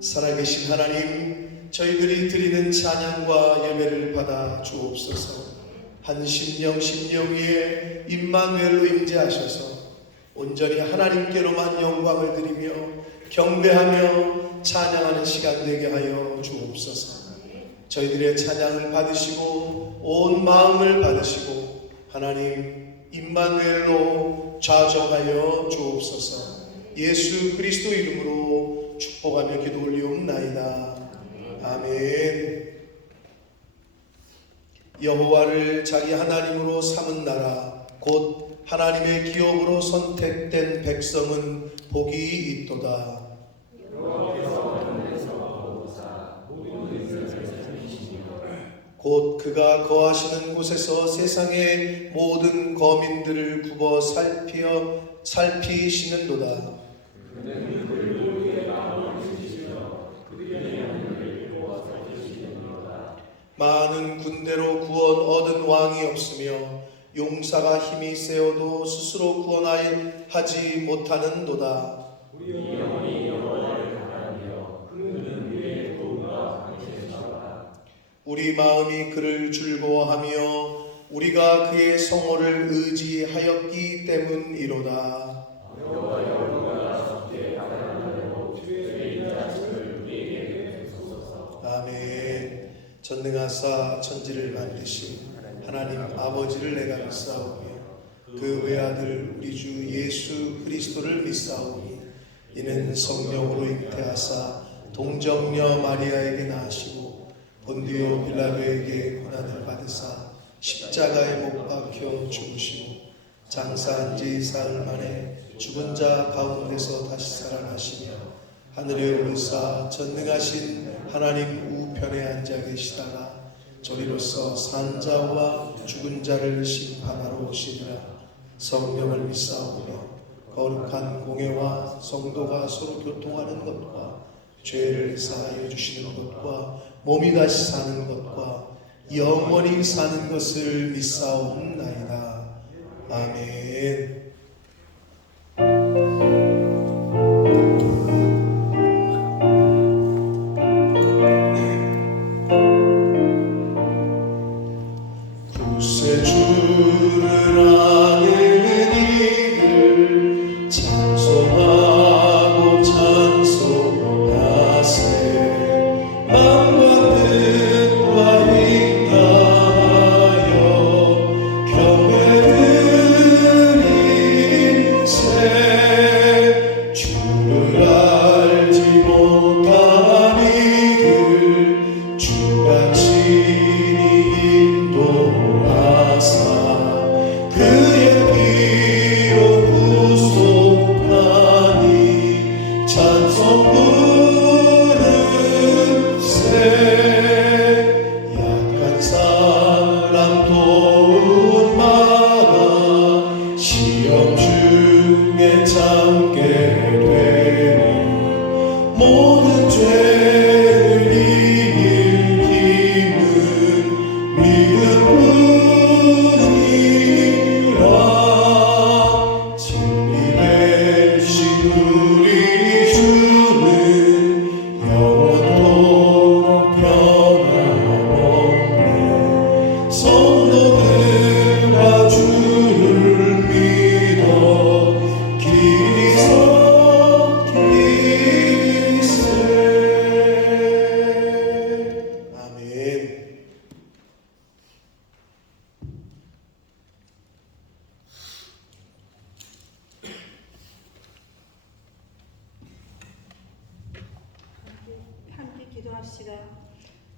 살아계신 하나님, 저희들이 드리는 찬양과 예배를 받아 주옵소서. 한 심령 위에 임마누엘로 임재하셔서 온전히 하나님께로만 영광을 드리며 경배하며 찬양하는 시간 되게 하여 주옵소서. 저희들의 찬양을 받으시고 온 마음을 받으시고 하나님 임마누엘로 좌정하여 주옵소서. 예수 그리스도 이름으로 축복하며 기도 올리옵나이다. 아멘. 여호와를 자기 하나님으로 삼은 나라 곧 하나님의 기업으로 선택된 백성은 복이 있도다. 곧 그가 거하시는 곳에서 세상의 모든 거민들을 굽어 살피시는도다. 많은 군대로 구원 얻은 왕이 없으며 용사가 힘이 세어도 스스로 구원하지 못하는도다. 우리 마음이 그를 즐거워하며 우리가 그의 성호를 의지하였기 때문이로다. 아멘. 전능하사 천지를 만드신 하나님 아버지를 내가 믿사오며 그 외아들 우리 주 예수 그리스도를 믿사오니 이는 성령으로 잉태하사 동정녀 마리아에게 낳으시고 본디오 빌라도에게 고난을 받으사 십자가에 못 박혀 죽으시고 장사한 지 사흘 만에 죽은 자 가운데서 다시 살아나시며 하늘에 오르사 전능하신 하나님 우편에 앉아 계시다가 저리로서 산 자와 죽은 자를 심판하러 오시리라. 성령을 믿사오며 거룩한 공회와 성도가 서로 교통하는 것과 죄를 사하여 주시는 것과 몸이 다시 사는 것과 영원히 사는 것을 믿사옵나이다. 아멘.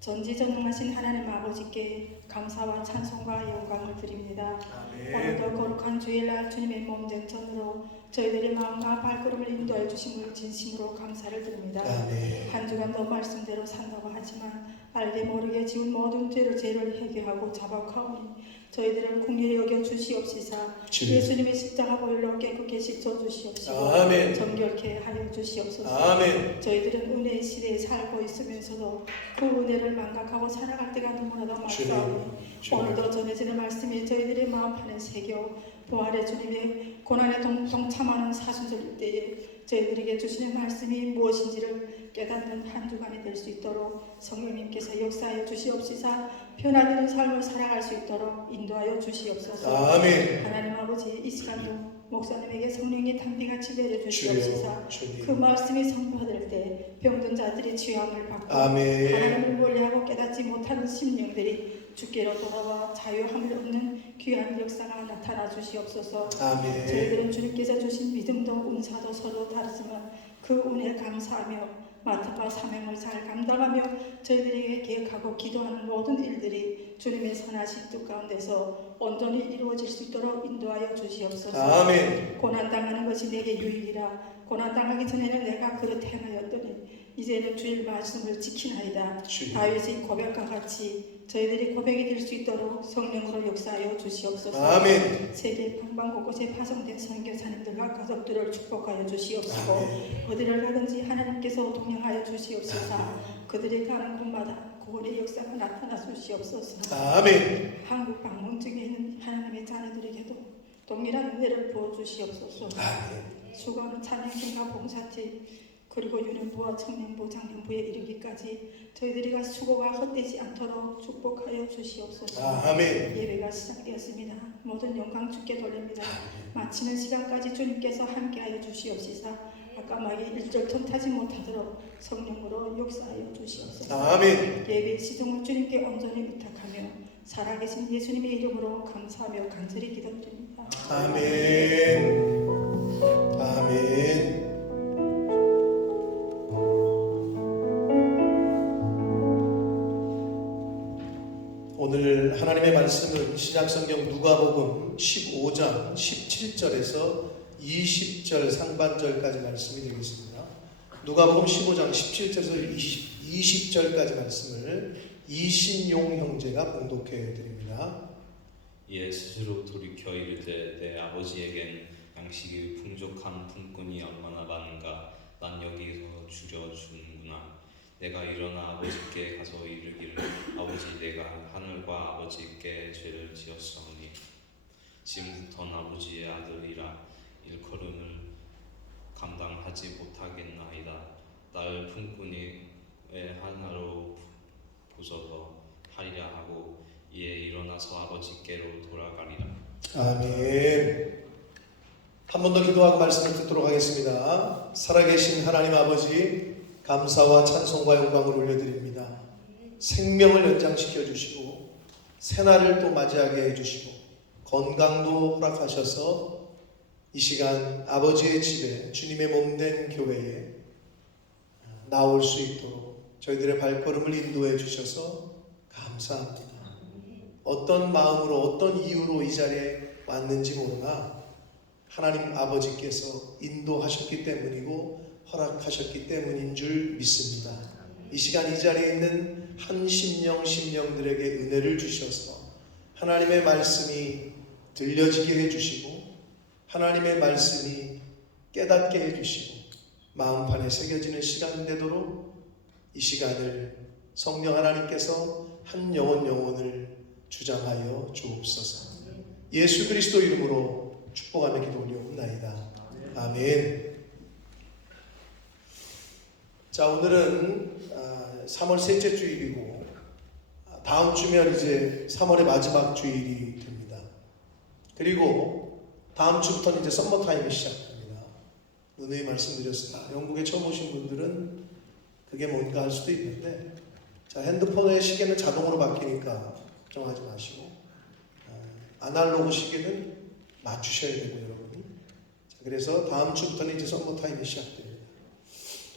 전지전능하신 하나님 아버지께 감사와 찬송과 영광을 드립니다. 아멘. 오늘도 거룩한 주일날 주님의 몸된 전으로 저희들의 마음과 발걸음을 인도해 주심을 진심으로 감사를 드립니다. 아멘. 한 주간도 말씀대로 산다고 하지만 알게 모르게 지은 모든 죄를 회개하고 자박하오니 저희들을 긍휼히 여겨 주시옵시사 예수님의 십자가 보혈로 깨끗게 씻어 주시옵시고 아멘. 정결케 하여 주시옵소서. 아멘. 저희들은 은혜의 시대에 살고 있으면서도 그 은혜를 망각하고 살아갈 때가 너무나도 많사오니 오늘도 전해지는 말씀이 저희들의 마음판에 새겨 부활의 주님의 고난에 동참하는 사순절 때에 저희들에게 주시는 말씀이 무엇인지를 깨닫는 한 주간이 될 수 있도록 성령님께서 역사하여 주시옵시사 변화되는 삶을 살아갈 수 있도록 인도하여 주시옵소서. 아멘. 하나님 아버지, 이 시간도 목사님에게 성령의 담비같이 내려 주시옵시사 주님. 그 말씀이 선포될 때 병든 자들이 치유함을 받고 아멘. 하나님을 멀리하고 깨닫지 못하는 심령들이 주께로 돌아와 자유함을 얻는 귀한 역사가 나타나 주시옵소서. 아멘. 저희들은 주님께서 주신 믿음도 은사도 서로 다르지만 그 은혜에 감사하며 맡은 바 사명을 잘 감당하며 저희들에게 계획하고 기도하는 모든 일들이 주님의 선하신 뜻 가운데서 온전히 이루어질 수 있도록 인도하여 주시옵소서. 아멘. 고난당하는 것이 내게 유익이라. 고난당하기 전에는 내가 그릇 행하였더니 이제는 주의 말씀을 지키나이다. 주님. 다윗의 고백과 같이 저희들이 고백이 될 수 있도록 성령으로 역사하여 주시옵소서. 아멘. 세계 방방 곳곳에 파송된 선교사님들과 가족들을 축복하여 주시옵시고 아멘. 어디를 가든지 하나님께서 동행하여 주시옵소서. 그들이 가는 곳마다 구원의 역사가 나타나 주시옵소서. 아멘. 한국 방문 중에 있는 하나님의 자녀들에게도 동일한 은혜를 부어 주시옵소서. 아멘. 수고하는 찬양팀과 봉사팀 그리고 유년부와 청년부 장년부에 이르기까지 저희들이가 수고가 헛되지 않도록 축복하여 주시옵소서. 아멘. 예배가 시작되었습니다. 모든 영광 주께 돌립니다. 마치는 시간까지 주님께서 함께하여 주시옵시사 아까 마귀 1절 틈타지 못하도록 성령으로 역사하여 주시옵소서. 아멘. 예배의 시종을 주님께 온전히 부탁하며 살아계신 예수님의 이름으로 감사하며 간절히 기도드립니다. 아멘. 아멘. 오늘 하나님의 말씀은 신약성경 누가복음 15장 17절에서 20절 상반절까지 말씀이 되겠습니다. 누가복음 15장 17절에서 20절까지 말씀을 이신용 형제가 봉독해 드립니다. 이에 스스로 돌이켜 이르되 내 아버지에겐 양식이 풍족한 품꾼이 얼마나 많은가. 난 여기서 줄여주는구나. 내가 일어나 아버지께 가서 이르기를 아버지 내가 하늘과 아버지께 죄를 지었사오니 지금부터는 아버지의 아들이라 일컬음을 감당하지 못하겠나이다. 나를 품꾼이 하나로 부숴서 하리라 하고 이에 일어나서 아버지께로 돌아가리라. 아멘. 한 번 더 기도하고 말씀을 듣도록 하겠습니다. 살아계신 하나님 아버지 감사와 찬송과 영광을 올려드립니다. 생명을 연장시켜 주시고 새날을 또 맞이하게 해주시고 건강도 허락하셔서 이 시간 아버지의 집에 주님의 몸된 교회에 나올 수 있도록 저희들의 발걸음을 인도해 주셔서 감사합니다. 어떤 마음으로 어떤 이유로 이 자리에 왔는지 모르나 하나님 아버지께서 인도하셨기 때문이고 허락하셨기 때문인 줄 믿습니다. 이 시간 이 자리에 있는 한 심령들에게 은혜를 주셔서 하나님의 말씀이 들려지게 해주시고 하나님의 말씀이 깨닫게 해주시고 마음판에 새겨지는 시간 되도록 이 시간을 성령 하나님께서 한 영혼을 주장하여 주옵소서. 예수 그리스도 이름으로 축복하며 기도 올리옵나이다. 아멘. 자, 오늘은 3월 셋째 주일이고 다음 주면 이제 3월의 마지막 주일이 됩니다. 그리고 다음 주부터는 이제 썸머타임이 시작됩니다. 누누이 말씀드렸으나 영국에 처음 오신 분들은 그게 뭔가 할 수도 있는데 자, 핸드폰의 시계는 자동으로 바뀌니까 걱정하지 마시고 아날로그 시계는 맞추셔야 되고 여러분. 자, 그래서 다음 주부터는 이제 썸머타임이 시작됩니다.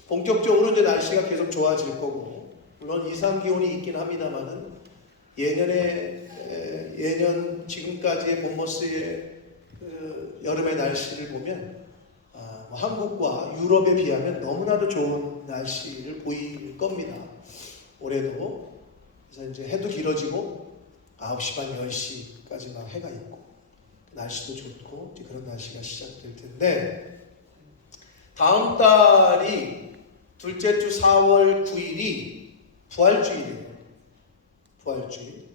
본격적으로 이제 날씨가 계속 좋아질 거고 물론 이상 기온이 있긴 합니다만은 예년 지금까지의 봄머스의 여름의 날씨를 보면 한국과 유럽에 비하면 너무나도 좋은 날씨를 보일 겁니다. 올해도. 그래서 이제 해도 길어지고 9시 반 10시까지 막 해가 있고 날씨도 좋고 이제 그런 날씨가 시작될 텐데 다음 달이 둘째 주 4월 9일이 부활주일이에요. 부활주일.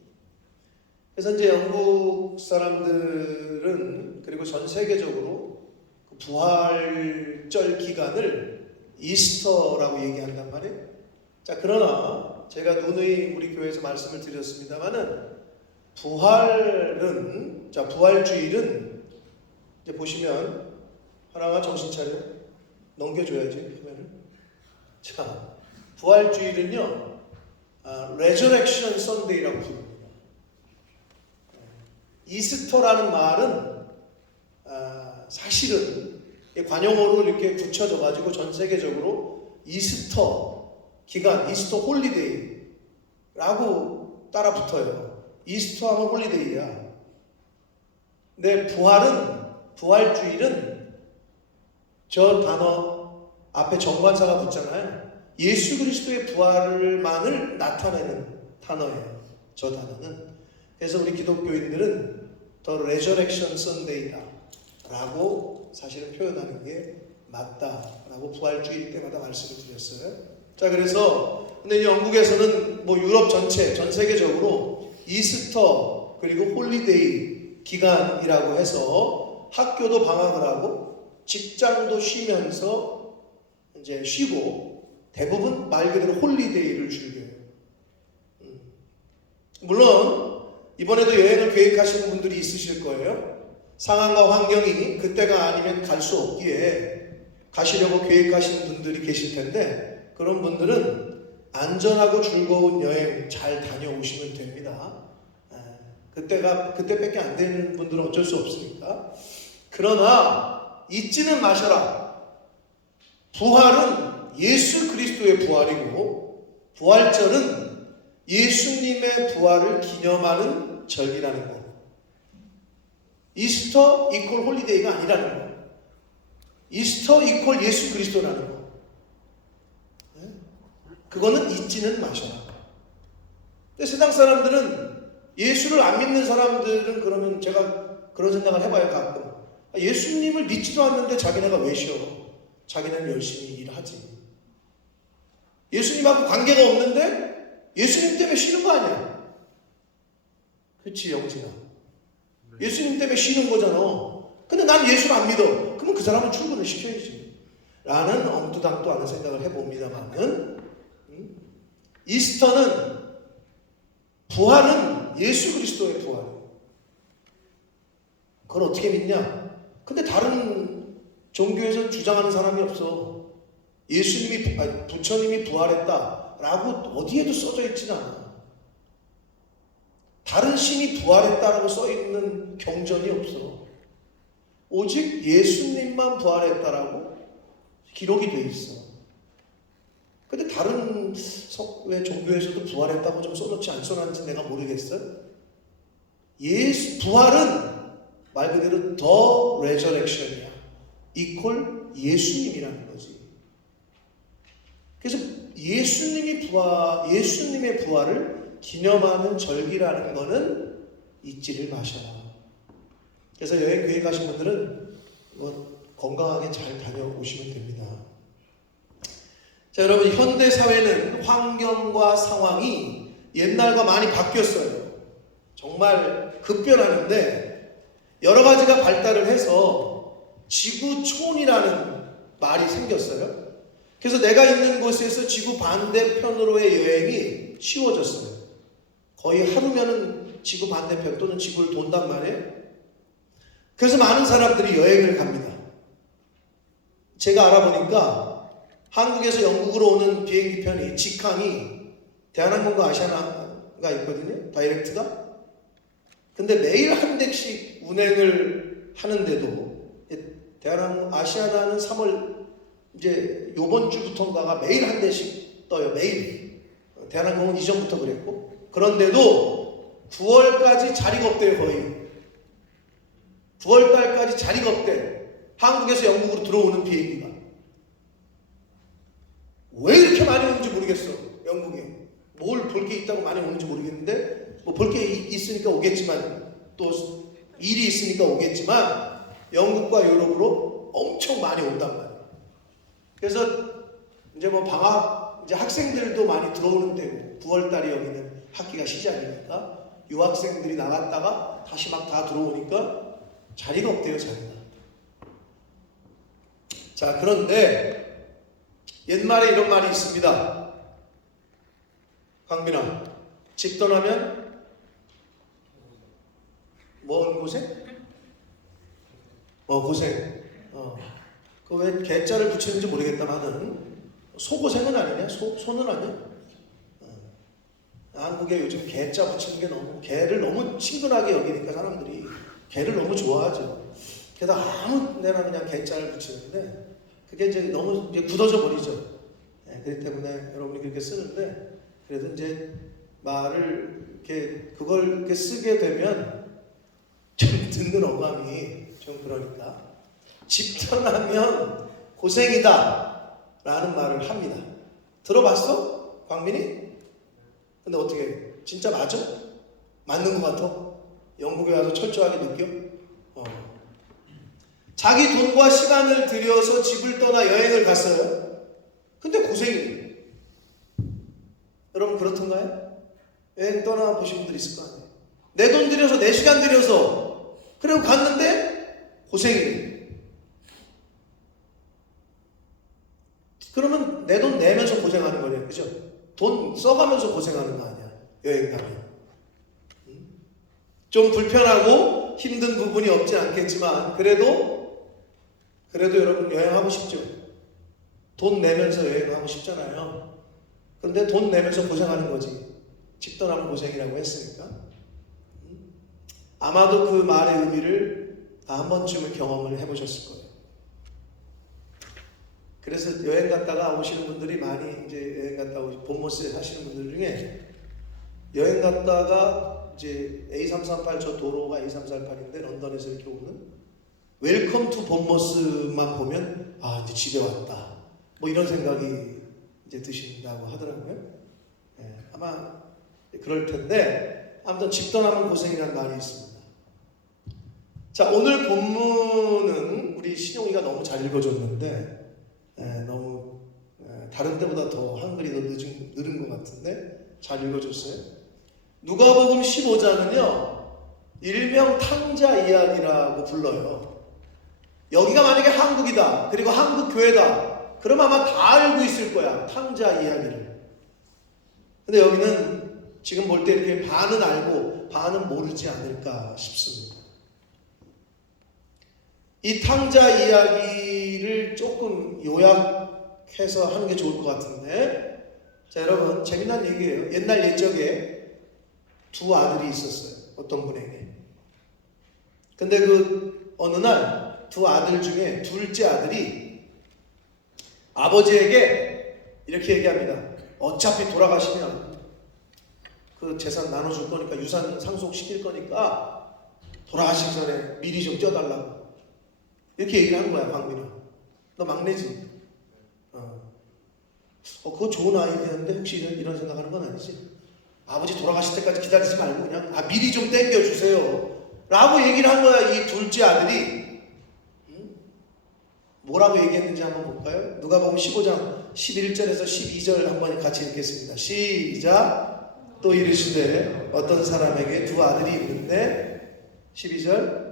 그래서 이제 영국 사람들은 그리고 전 세계적으로 그 부활절 기간을 이스터라고 얘기한단 말이에요. 자, 그러나 제가 누누이 우리 교회에서 말씀을 드렸습니다만은 부활은, 자, 부활주일은 이제 보시면 하나가 정신 차려 넘겨줘야지 화면을. 자, 부활주일은요, Resurrection Sunday라고 부릅니다. 이스터라는 말은 사실은 관용어로 이렇게 붙여져 가지고 전 세계적으로 이스터 기간, 이스터 홀리데이라고 따라 붙어요. 이스터 하면 홀리데이야. 근데 부활주일은 저 단어 앞에 정관사가 붙잖아요. 예수 그리스도의 부활만을 나타내는 단어예요. 저 단어는. 그래서 우리 기독교인들은 더 레저렉션 선데이다 라고 사실은 표현하는 게 맞다라고 부활주일 때마다 말씀을 드렸어요. 자, 그래서 근데 영국에서는 뭐 유럽 전체, 전 세계적으로 이스터 그리고 홀리데이 기간이라고 해서 학교도 방학을 하고 직장도 쉬면서 이제 쉬고 대부분 말 그대로 홀리데이를 즐겨요. 물론 이번에도 여행을 계획하시는 분들이 있으실 거예요. 상황과 환경이 그때가 아니면 갈 수 없기에 가시려고 계획하시는 분들이 계실 텐데 그런 분들은 안전하고 즐거운 여행 잘 다녀오시면 됩니다. 그때밖에 안 되는 분들은 어쩔 수 없으니까. 그러나 잊지는 마셔라. 부활은 예수 그리스도의 부활이고 부활절은 예수님의 부활을 기념하는 절기라는 것. 이스터 이퀄 홀리데이가 아니라는 것. 이스터 이퀄 예수 그리스도라는 것. 그거는 잊지는 마셔라. 근데 세상 사람들은 예수를 안 믿는 사람들은 그러면 제가 그런 생각을 해봐요 가끔. 예수님을 믿지도 않는데 자기네가 왜 쉬어? 자기는 열심히 일하지. 예수님하고 관계가 없는데 예수님 때문에 쉬는 거 아니야? 그렇지 영진아. 예수님 때문에 쉬는 거잖아. 근데 난 예수를 안 믿어. 그러면 그 사람은 출근을 시켜야지. 라는 엄두당도 않은 생각을 해봅니다만은 이스터는 부활은 예수 그리스도의 부활. 그걸 어떻게 믿냐? 근데 다른 종교에서 주장하는 사람이 없어. 부처님이 부활했다라고 어디에도 써져 있지는 않아. 다른 신이 부활했다라고 써 있는 경전이 없어. 오직 예수님만 부활했다라고 기록이 돼 있어. 근데 다른 왜 종교에서도 부활했다고 좀 써놓지 안 써놨는지 내가 모르겠어. 부활은 말 그대로 더 레저렉션이야. 이퀄 예수님이라는 거지. 그래서 예수님의 부활을 기념하는 절기라는 거는 잊지를 마셔라. 그래서 여행 계획하신 분들은 건강하게 잘 다녀오시면 됩니다. 자, 여러분, 현대 사회는 환경과 상황이 옛날과 많이 바뀌었어요. 정말 급변하는데 여러 가지가 발달을 해서 지구촌이라는 말이 생겼어요. 그래서 내가 있는 곳에서 지구 반대편으로의 여행이 쉬워졌어요. 거의 하루면은 지구 반대편 또는 지구를 돈단 말이에요. 그래서 많은 사람들이 여행을 갑니다. 제가 알아보니까 한국에서 영국으로 오는 비행기 편이 직항이 대한항공과 아시아나가 있거든요. 다이렉트가. 근데 매일 한 대씩 운행을 하는데도 대한항공 아시아나는 3월 이제 요번 주부터인가가 매일 한 대씩 떠요. 매일. 대한항공은 이전부터 그랬고. 그런데도 9월까지 자리가 없대요. 거의 9월달까지 자리가 없대. 한국에서 영국으로 들어오는 비행기가. 왜 이렇게 많이 오는지 모르겠어. 영국에 뭘 볼 게 있다고 많이 오는지 모르겠는데 뭐 볼 게 있으니까 오겠지만 또 일이 있으니까 오겠지만 영국과 유럽으로 엄청 많이 온단 말이에요. 그래서 이제 뭐 방학 이제 학생들도 많이 들어오는 때고 9월달이 여기는 학기가 시작이니까 유학생들이 나갔다가 다시 막 다 들어오니까 자리가 없대요. 자리가. 자, 그런데 옛말에 이런 말이 있습니다. 강민아, 집 떠나면 뭔 고생? 고생. 그 왜 개자를 붙이는지 모르겠다마는 소고생은 아니냐? 소는 아니야? 한국에 요즘 개자 붙이는 게 너무, 개를 너무 친근하게 여기니까 사람들이 개를 너무 좋아하죠. 그래서 아무 데나 그냥 개자를 붙이는데 그게 이제 너무 이제 굳어져 버리죠. 그렇기 때문에 여러분이 그렇게 쓰는데, 그래도 이제 말을 이렇게 그걸 이렇게 쓰게 되면 좀 듣는 어감이 좀 그러니까 집 떠나면 고생이다 라는 말을 합니다. 들어봤어? 광민이? 근데 어떻게 진짜 맞아? 맞는 것 같아? 영국에 와서 철저하게 느껴? 자기 돈과 시간을 들여서 집을 떠나 여행을 갔어요. 근데 고생이에요. 여러분 그렇던가요? 여행 떠나보신 분들 있을 거 아니에요. 내 돈 들여서 내 시간 들여서 그리고 갔는데 고생이에요. 그러면 내 돈 내면서 고생하는 거예요. 그죠? 돈 써가면서 고생하는 거 아니야. 여행 가면. 좀 불편하고 힘든 부분이 없지 않겠지만 그래도 여러분 여행하고 싶죠? 돈 내면서 여행하고 싶잖아요. 그런데 돈 내면서 고생하는 거지. 집 떠나면 고생이라고 했으니까. 아마도 그 말의 의미를 다 한 번쯤은 경험을 해보셨을 거예요. 그래서 여행 갔다가 오시는 분들이 많이 이제 여행 갔다 오시 본모스에 사시는 분들 중에 여행 갔다가 이제 A338 저 도로가 A338인데 런던에서 이렇게 오는 웰컴 투 본머스만 보면 아 이제 집에 왔다 뭐 이런 생각이 이제 드신다고 하더라고요. 아마 그럴 텐데 아무튼 집 떠나면 고생이라는 말이 있습니다. 자, 오늘 본문은 우리 신용이가 너무 잘 읽어줬는데 너무 다른 때보다 더 한글이 더 느린 것 같은데 잘 읽어줬어요. 누가복음 15장은요 일명 탕자 이야기라고 불러요. 여기가 만약에 한국이다, 그리고 한국 교회다, 그럼 아마 다 알고 있을 거야, 탕자 이야기를. 근데 여기는 지금 볼 때 이렇게 반은 알고 반은 모르지 않을까 싶습니다. 이 탕자 이야기를 조금 요약해서 하는 게 좋을 것 같은데, 자 여러분 재미난 얘기예요. 옛날 옛적에 두 아들이 있었어요. 어떤 분에게. 근데 그 어느 날 두 아들 중에 둘째 아들이 아버지에게 이렇게 얘기합니다. 어차피 돌아가시면 그 재산 나눠줄 거니까, 유산 상속시킬 거니까 돌아가시기 전에 미리 좀 떼어달라고 이렇게 얘기를 한 거야. 광민아, 너 막내지? 그거 좋은 아이디어인데 혹시 이런 생각하는 건 아니지? 아버지 돌아가실 때까지 기다리지 말고 그냥 미리 좀 땡겨주세요 라고 얘기를 한 거야. 이 둘째 아들이 뭐라고 얘기했는지 한번 볼까요? 누가복음 15장 11절에서 12절 한번 같이 읽겠습니다. 시작. 또 이르시되 어떤 사람에게 두 아들이 있는데 12절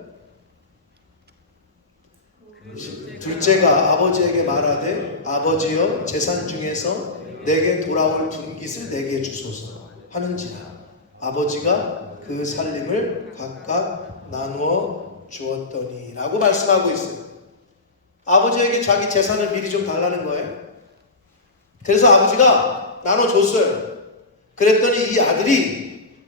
둘째가 아버지에게 말하되 아버지여 재산 중에서 내게 돌아올 분깃을 내게 주소서 하는지라 아버지가 그 살림을 각각 나누어 주었더니 라고 말씀하고 있어요. 아버지에게 자기 재산을 미리 좀 달라는 거예요. 그래서 아버지가 나눠줬어요. 그랬더니 이 아들이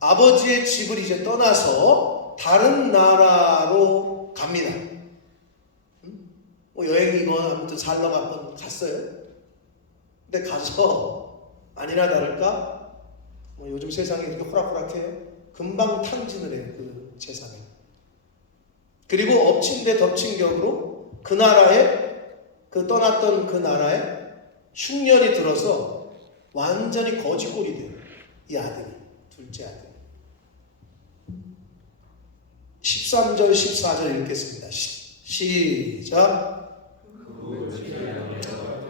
아버지의 집을 이제 떠나서 다른 나라로 갑니다. 뭐 여행이건 아무튼 살러 갔건 갔어요. 근데 가서 아니나 다를까 뭐 요즘 세상이 이렇게 호락호락해요. 금방 탕진을 해요. 그 재산을. 그리고 엎친 데 덮친 격으로 그 나라에, 그 떠났던 그 나라에 흉년이 들어서 완전히 거지꼴이 돼요. 이 아들이, 둘째 아들. 13절 14절 읽겠습니다. 시작.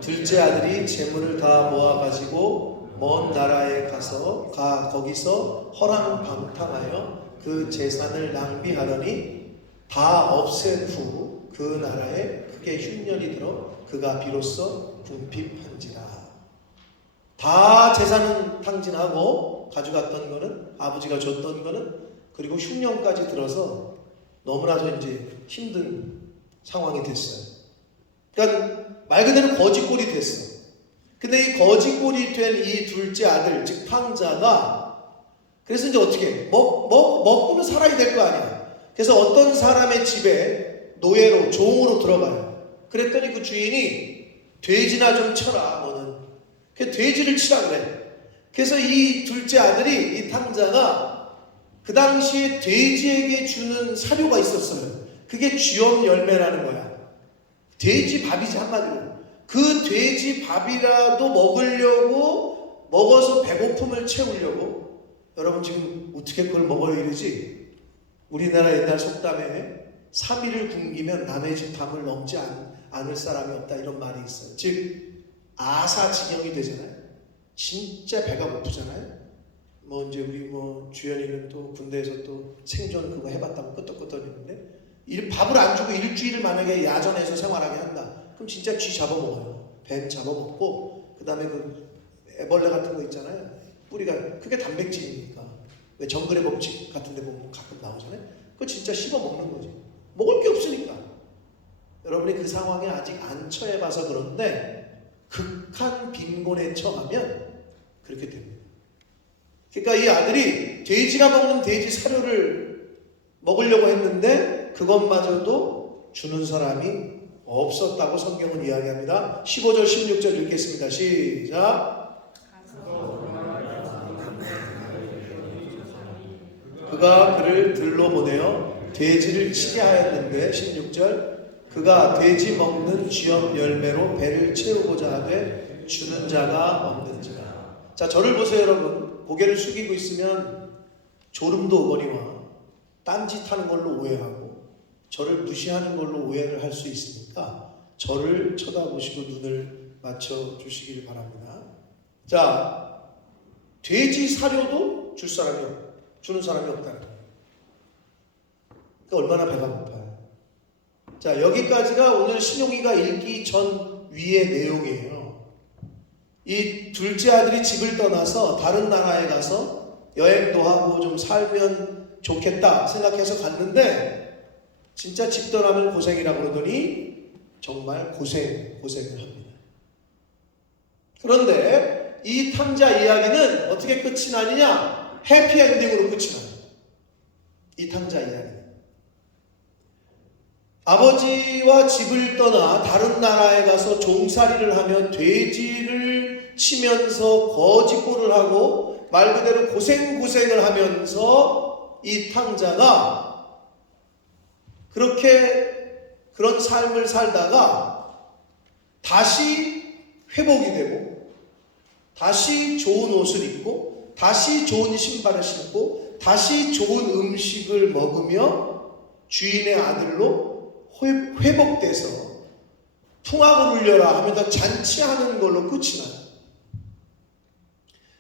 둘째 아들이 재물을 다 모아가지고 먼 나라에 가서 거기서 허랑방탕하여 그 재산을 낭비하더니 다 없앤 후 그 나라에 크게 흉년이 들어 그가 비로소 궁핍한지라. 다 재산은 탕진하고 가져갔던 거는 아버지가 줬던 거는, 그리고 흉년까지 들어서 너무나도 이제 힘든 상황이 됐어요. 그러니까 말 그대로 거지꼴이 됐어. 근데 이 거지꼴이 된 이 둘째 아들, 즉 탕자가, 그래서 이제 어떻게 먹고는 살아야 될 거 아니야. 그래서 어떤 사람의 집에 노예로, 종으로 들어가요. 그랬더니 그 주인이 돼지나 좀 쳐라 너는. 그 돼지를 치라 그래. 그래서 이 둘째 아들이, 이 탕자가 그 당시에 돼지에게 주는 사료가 있었어요. 그게 쥐엄 열매라는 거야. 돼지 밥이지 한마디로. 그 돼지 밥이라도 먹으려고, 먹어서 배고픔을 채우려고. 여러분 지금 어떻게 그걸 먹어요 이러지? 우리나라 옛날 속담에 3일을 굶기면 남의 집 담을 넘지 않을 사람이 없다, 이런 말이 있어요. 즉 아사지경이 되잖아요. 진짜 배가 고프잖아요. 뭐 이제 우리 주연이는 또 군대에서 또 생존 그거 해봤다고 끄떡끄떡했는데, 밥을 안 주고 일주일을 만약에 야전에서 생활하게 한다. 그럼 진짜 쥐 잡아먹어요. 뱀 잡아먹고, 그 다음에 그 애벌레 같은 거 있잖아요. 뿌리가, 그게 단백질이니까. 왜 정글의 법칙 같은 데 보면 가끔 나오잖아요. 그거 진짜 씹어 먹는 거지. 먹을 게 없으니까. 여러분이 그 상황에 아직 안 처해봐서 그런데 극한 빈곤에 처하면 그렇게 됩니다. 그러니까 이 아들이 돼지가 먹는 돼지 사료를 먹으려고 했는데 그것마저도 주는 사람이 없었다고 성경은 이야기합니다. 15절 16절 읽겠습니다. 시작. 그가 그를 들로 보내어 돼지를 치게 하였는데, 16절, 그가 돼지 먹는 쥐엄 열매로 배를 채우고자 하되 주는 자가 없는지라. 자, 저를 보세요 여러분. 고개를 숙이고 있으면 졸음도 오거니와 딴짓하는 걸로 오해하고 저를 무시하는 걸로 오해를 할 수 있으니까 저를 쳐다보시고 눈을 맞춰주시길 바랍니다. 자, 돼지 사료도 주는 사람이 없다는 거예요. 그러니까 얼마나 배가 고파요. 자, 여기까지가 오늘 신용이가 읽기 전 위의 내용이에요. 이 둘째 아들이 집을 떠나서 다른 나라에 가서 여행도 하고 좀 살면 좋겠다 생각해서 갔는데, 진짜 집 떠나면 고생이라고 그러더니 정말 고생을 합니다. 그런데 이 탕자 이야기는 어떻게 끝이 나느냐? 해피엔딩으로 끝이 나요. 이 탕자 이야기는 아버지와 집을 떠나 다른 나라에 가서 종살이를 하며 돼지를 치면서 거지꼴을 하고 말 그대로 고생을 하면서 이 탕자가 그런 삶을 살다가 다시 회복이 되고, 다시 좋은 옷을 입고, 다시 좋은 신발을 신고, 다시 좋은 음식을 먹으며 주인의 아들로 회복돼서 풍악을 울려라 하면서 잔치하는 걸로 끝이 나요.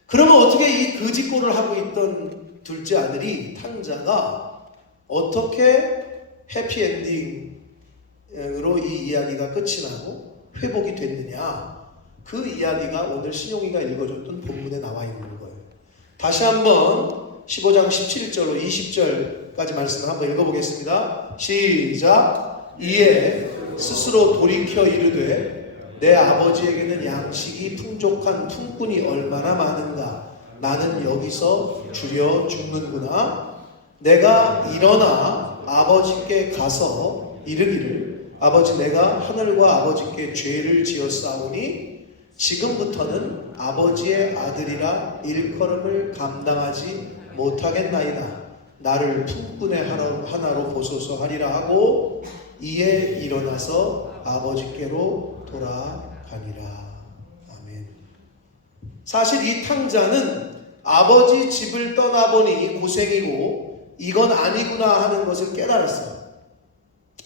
그러면 어떻게 이 거지꼴을 하고 있던 둘째 아들이, 탕자가 어떻게 해피엔딩으로 이 이야기가 끝이 나고 회복이 됐느냐? 그 이야기가 오늘 신용이가 읽어줬던 본문에 나와 있는 거예요. 다시 한번 15장 17절로 20절까지 말씀을 한번 읽어보겠습니다. 시작. 이에 스스로 돌이켜 이르되 내 아버지에게는 양식이 풍족한 품꾼이 얼마나 많은가. 나는 여기서 주려 죽는구나. 내가 일어나 아버지께 가서 이르기를, 아버지, 내가 하늘과 아버지께 죄를 지었사오니 지금부터는 아버지의 아들이라 일컬음을 감당하지 못하겠나이다. 나를 품꾼의 하나로 보소서 하리라 하고 이에 일어나서 아버지께로 돌아가니라. 아멘. 사실 이 탕자는 아버지 집을 떠나보니 고생이고 이건 아니구나 하는 것을 깨달았어요.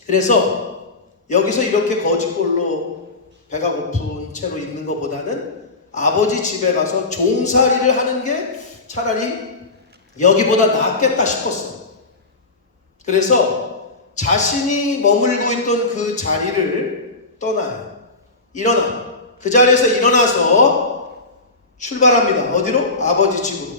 그래서 여기서 이렇게 거지꼴로 배가 고픈 채로 있는 것보다는 아버지 집에 가서 종살이를 하는 게 차라리 여기보다 낫겠다 싶었어요. 그래서 자신이 머물고 있던 그 자리를 떠나요. 일어나 그 자리에서 일어나서 출발합니다. 어디로? 아버지 집으로.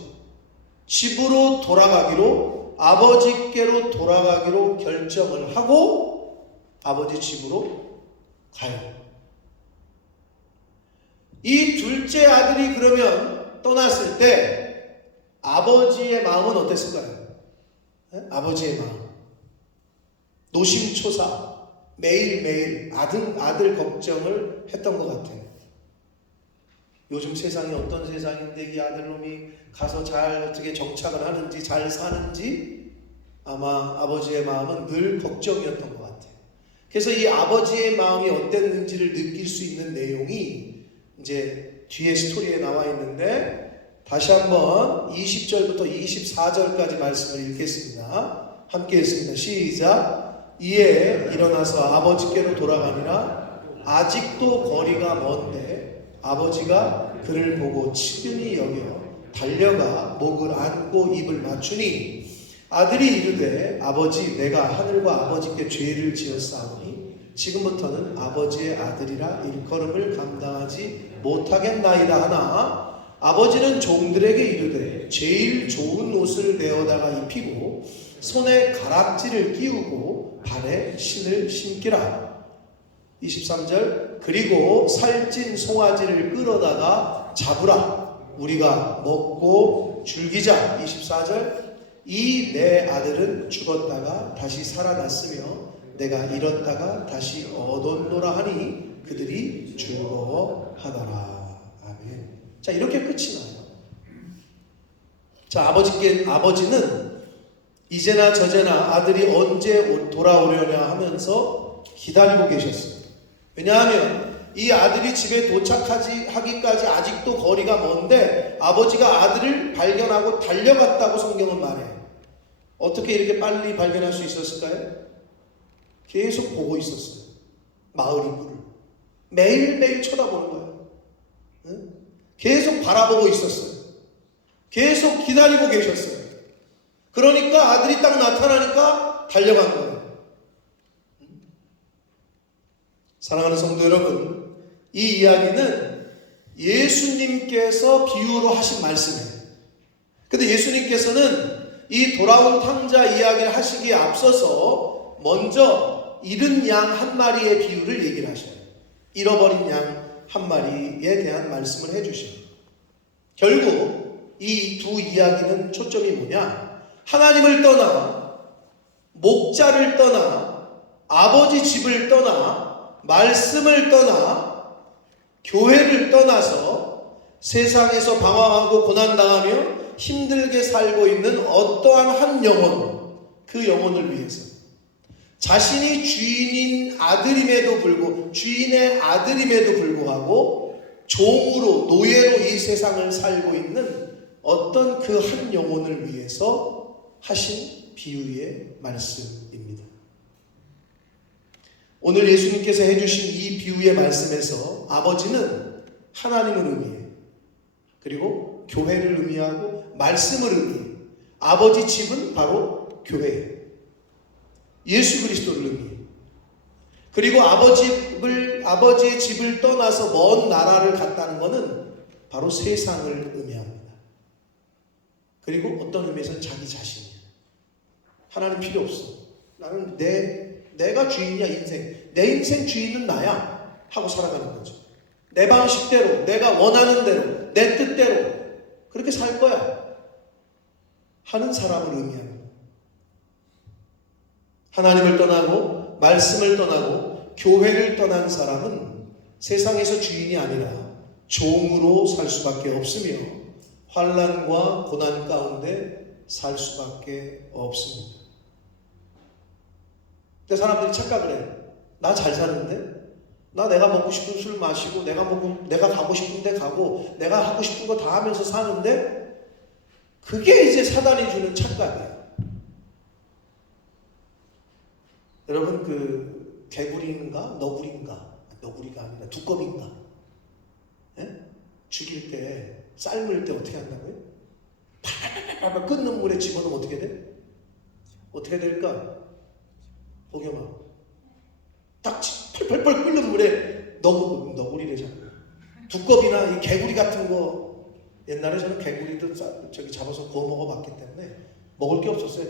집으로 돌아가기로, 아버지께로 돌아가기로 결정을 하고 아버지 집으로 가요. 이 둘째 아들이 그러면 떠났을 때 아버지의 마음은 어땠을까요? 아버지의 마음. 노심초사, 매일매일 아들 걱정을 했던 것 같아요. 요즘 세상이 어떤 세상인데 이 아들놈이 가서 잘 어떻게 정착을 하는지 잘 사는지 아마 아버지의 마음은 늘 걱정이었던 것 같아요. 그래서 이 아버지의 마음이 어땠는지를 느낄 수 있는 내용이 이제 뒤에 스토리에 나와 있는데 다시 한번 20절부터 24절까지 말씀을 읽겠습니다. 함께 읽습니다. 시작. 이에 일어나서 아버지께로 돌아가니라. 아직도 거리가 먼데 아버지가 그를 보고 측은히 여겨 달려가 목을 안고 입을 맞추니 아들이 이르되 아버지 내가 하늘과 아버지께 죄를 지었사오니 지금부터는 아버지의 아들이라 일컬음을 감당하지 못하겠나이다 하나 아버지는 종들에게 이르되 제일 좋은 옷을 내어다가 입히고 손에 가락지를 끼우고 발에 신을 신기라. 23절 그리고 살찐 송아지를 끌어다가 잡으라. 우리가 먹고 즐기자. 24절 이 내 아들은 죽었다가 다시 살아났으며 내가 잃었다가 다시 얻었노라 하니 그들이 즐거워하더라. 아멘. 자, 이렇게 끝이 나요. 자, 아버지는 이제나 저제나 아들이 언제 돌아오려냐 하면서 기다리고 계셨어요. 왜냐하면 이 아들이 집에 도착하기까지 아직도 거리가 먼데 아버지가 아들을 발견하고 달려갔다고 성경은 말해요. 어떻게 이렇게 빨리 발견할 수 있었을까요? 계속 보고 있었어요. 마을 입구를. 매일매일 쳐다보는 거예요. 응? 계속 바라보고 있었어요. 계속 기다리고 계셨어요. 그러니까 아들이 딱 나타나니까 달려간 거예요. 사랑하는 성도 여러분, 이 이야기는 예수님께서 비유로 하신 말씀이에요. 근데 예수님께서는 이 돌아온 탕자 이야기를 하시기에 앞서서 먼저 잃은 양 한 마리의 비유를 얘기를 하셔요. 잃어버린 양 한 마리에 대한 말씀을 해주셔요. 결국 이 두 이야기는 초점이 뭐냐? 하나님을 떠나, 목자를 떠나, 아버지 집을 떠나, 말씀을 떠나, 교회를 떠나서 세상에서 방황하고 고난당하며 힘들게 살고 있는 어떠한 한 영혼, 그 영혼을 위해서 자신이 주인의 아들임에도 불구하고 종으로 노예로 이 세상을 살고 있는 어떤 그 한 영혼을 위해서 하신 비유의 말씀입니다. 오늘 예수님께서 해주신 이 비유의 말씀에서 아버지는 하나님을 의미해요. 그리고 교회를 의미하고 말씀을 의미해요. 아버지 집은 바로 교회예요. 예수 그리스도를 의미해요. 그리고 아버지의 집을 떠나서 먼 나라를 갔다는 것은 바로 세상을 의미합니다. 그리고 어떤 의미에서는 자기 자신이에요. 하나님 필요 없어. 나는 내가 주인이야. 내 인생 주인은 나야 하고 살아가는 거죠. 내 방식대로, 내가 원하는 대로, 내 뜻대로 그렇게 살 거야 하는 사람을 의미합니다. 하나님을 떠나고 말씀을 떠나고 교회를 떠난 사람은 세상에서 주인이 아니라 종으로 살 수밖에 없으며 환난과 고난 가운데 살 수밖에 없습니다. 근데 사람들이 착각을 해요. 나 잘 사는데? 내가 먹고 싶은 술 마시고 내가 가고 싶은 데 가고 내가 하고 싶은 거 다 하면서 사는데 그게 이제 사단이 주는 착각이에요. 여러분 그 개구리인가 너구리가 아니라 두꺼비인가 죽일 때 삶을 때 어떻게 한다고요? 팔팔팔팔 끓는 물에 집어넣으면 어떻게 돼? 어떻게 될까? 보겸아 딱 팔팔팔 끓는 물에 너구리래잖아. 두꺼비나 이 개구리 같은 거, 옛날에 저는 개구리도 잡아서 구워 먹어봤기 때문에 먹을 게 없었어요.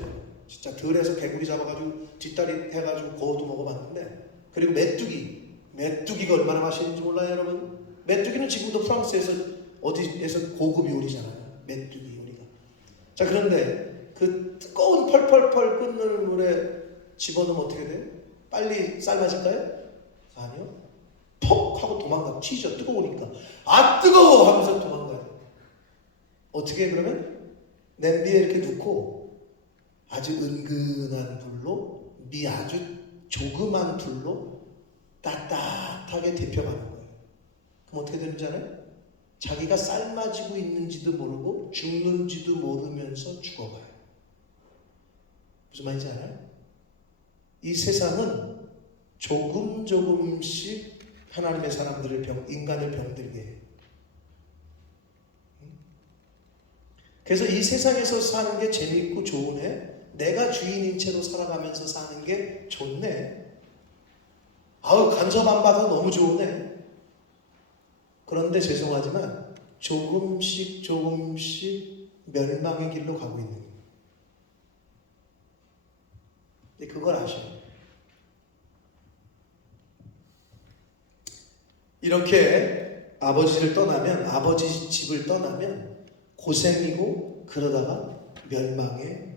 진짜 들에서 개구리 잡아가지고 뒷다리 해가지고 구워도 먹어봤는데, 그리고 메뚜기가 얼마나 맛있는지 몰라요, 여러분? 메뚜기는 지금도 프랑스에서 어디에서 고급 요리잖아요. 메뚜기 요리가. 자, 그런데 그 뜨거운 펄펄펄 끓는 물에 집어넣으면 어떻게 돼요? 빨리 삶아질까요? 아니요. 퍽 하고 도망가. 튀죠. 뜨거우니까. 아, 뜨거워! 하면서 도망가요. 어떻게 그러면? 냄비에 이렇게 넣고 아주 은근한 불로, 아주 조그만 불로 따뜻하게 데펴가는 거예요. 그럼 어떻게 되는지 알아요? 자기가 삶아지고 있는지도 모르고 죽는지도 모르면서 죽어가요. 무슨 말인지 알아요? 이 세상은 조금씩 하나님의 사람들을 인간을 병들게 해요. 그래서 이 세상에서 사는 게 재미있고 좋으네. 내가 주인인 채로 살아가면서 사는 게 좋네. 아우, 간섭 안 받아 너무 좋으네. 그런데 죄송하지만 조금씩 멸망의 길로 가고 있는 거예요. 근데 그걸 아셔요. 이렇게 아버지를 떠나면, 아버지 집을 떠나면 고생이고 그러다가 멸망에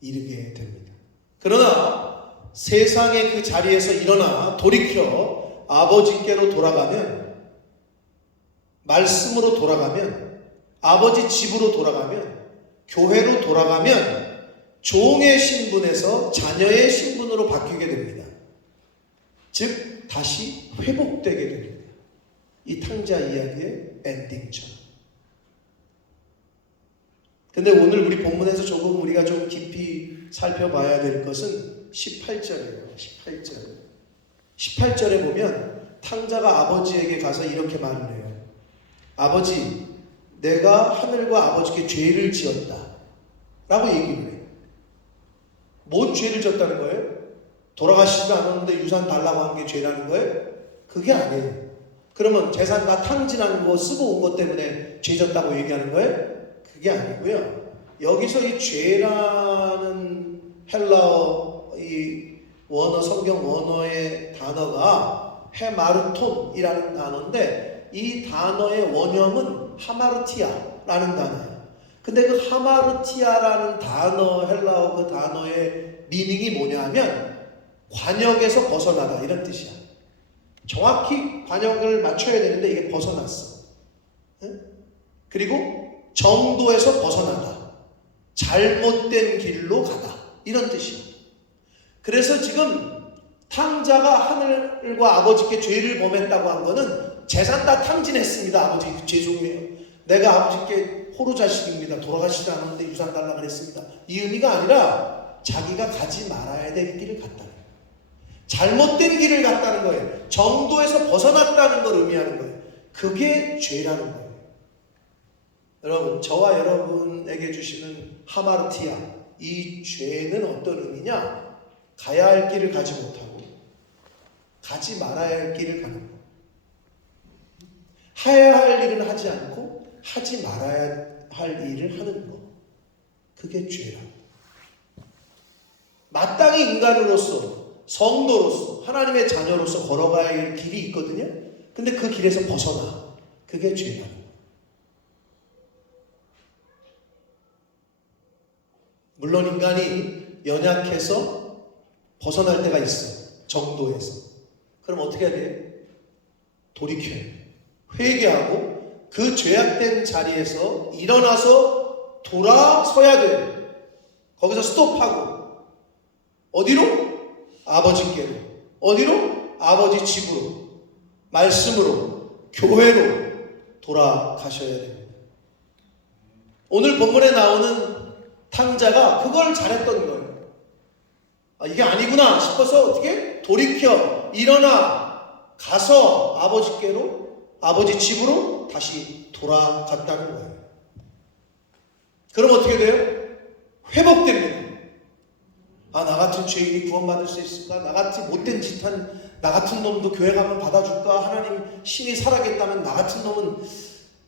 이르게 됩니다. 그러나 세상의 그 자리에서 일어나 돌이켜 아버지께로 돌아가면, 말씀으로 돌아가면, 아버지 집으로 돌아가면, 교회로 돌아가면 종의 신분에서 자녀의 신분으로 바뀌게 됩니다. 즉 다시 회복되게 됩니다. 이 탕자 이야기의 엔딩처럼. 근데 오늘 우리 본문에서 조금 우리가 좀 깊이 살펴봐야 될 것은 18절이에요. 18절에 보면 탕자가 아버지에게 가서 이렇게 말을 해요. 아버지, 내가 하늘과 아버지께 죄를 지었다 라고 얘기를 해요. 뭔 죄를 지었다는 거예요? 돌아가시지도 않았는데 유산 달라고 한 게 죄라는 거예요? 그게 아니에요. 그러면 재산 다 탕진하는 거 쓰고 온 것 때문에 죄 졌다고 얘기하는 거예요? 그게 아니고요. 여기서 이 죄라는 헬라어, 이 원어, 성경 원어의 단어가 헤마르톤이라는 단어인데, 이 단어의 원형은 하마르티아라는 단어예요. 근데 그 하마르티아라는 단어, 헬라어 그 단어의 미닝이 뭐냐면 관역에서 벗어나다 이런 뜻이야. 정확히 관역을 맞춰야 되는데 이게 벗어났어. 그리고 정도에서 벗어나다, 잘못된 길로 가다 이런 뜻이야. 그래서 지금 탕자가 하늘과 아버지께 죄를 범했다고 한 거는 재산 다 탕진했습니다. 아버지 죄송해요. 내가 아버지께 호루자식입니다. 돌아가시지 않았는데 유산 달라고 그랬습니다. 이 의미가 아니라 자기가 가지 말아야 될 길을 갔다는 거예요. 잘못된 길을 갔다는 거예요. 정도에서 벗어났다는 걸 의미하는 거예요. 그게 죄라는 거예요. 여러분, 저와 여러분에게 주시는 하마르티아, 이 죄는 어떤 의미냐? 가야 할 길을 가지 못하고 가지 말아야 할 길을 가는 거. 해야 할 일은 하지 않고 하지 말아야 할 일을 하는 거. 그게 죄라고. 마땅히 인간으로서, 성도로서, 하나님의 자녀로서 걸어가야 할 길이 있거든요. 근데 그 길에서 벗어나. 그게 죄라고. 물론 인간이 연약해서 벗어날 때가 있어요. 정도에서. 그럼 어떻게 해야 돼요? 돌이켜야 돼요. 회개하고 그 죄악된 자리에서 일어나서 돌아서야 돼요. 거기서 스톱하고 어디로? 아버지께로. 어디로? 아버지 집으로, 말씀으로, 교회로 돌아가셔야 됩니다. 오늘 본문에 나오는 탕자가 그걸 잘했던 거예요. 이게 아니구나 싶어서 어떻게? 돌이켜 일어나 가서 아버지께로, 아버지 집으로 다시 돌아갔다는 거예요. 그럼 어떻게 돼요? 회복됩니다. 나 같은 같은 죄인이 구원받을 수 있을까? 나같이 못된 짓 한 나 같은 놈도 교회 가면 받아줄까? 하나님 신이 살아겠다면 나 같은 놈은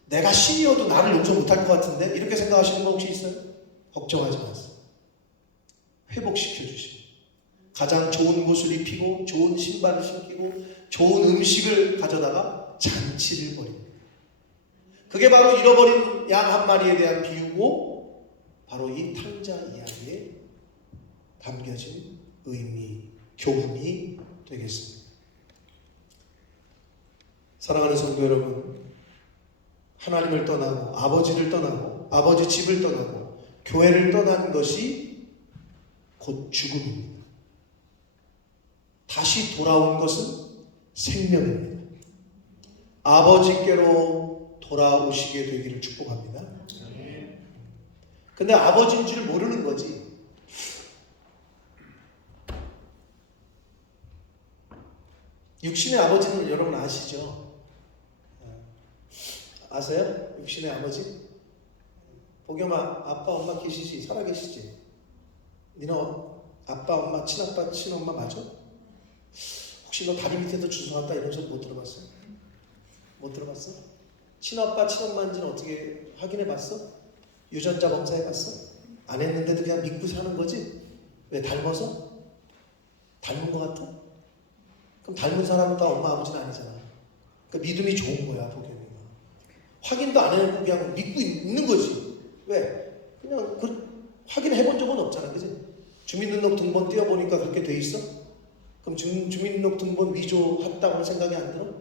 내가 신이어도 나를 용서 못할 것 같은데? 이렇게 생각하시는 분 혹시 있어요? 걱정하지 마세요. 회복시켜 주시고 가장 좋은 곳을 입히고 좋은 신발을 신기고 좋은 음식을 가져다가 잔치를 벌입니다. 그게 바로 잃어버린 양 한 마리에 대한 비유고 바로 이 탕자 이야기에 담겨진 의미, 교훈이 되겠습니다. 사랑하는 성도 여러분, 하나님을 떠나고 아버지를 떠나고 아버지 집을 떠나고 교회를 떠나는 것이 곧 죽음입니다. 다시 돌아온 것은 생명입니다. 아버지께로 돌아오시게 되기를 축복합니다. 근데 아버지인 줄 모르는 거지. 육신의 아버지는 여러분 아시죠? 아세요? 육신의 아버지? 복영아, 아빠 엄마 계시지? 살아계시지? 니네 아빠 엄마 친아빠 친엄마 맞아? 혹시 너 다리 밑에도 주워 왔다 이런 소리 못 들어봤어? 못 들어봤어? 친아빠 친엄마인지는 어떻게 확인해봤어? 유전자 검사해봤어? 안 했는데도 그냥 믿고 사는 거지? 왜 닮아서? 닮은 것 같아? 그럼 닮은 사람은 다 엄마 아버지는 아니잖아. 그러니까 믿음이 좋은 거야, 복영이가. 확인도 안 해놓고 그냥 믿고 있는 거지. 왜? 그냥 확인해 본 적은 없잖아, 그지? 주민등록 등본 띄워보니까 그렇게 돼 있어? 그럼 주민등록 등본 위조했다고는 생각이 안 들어?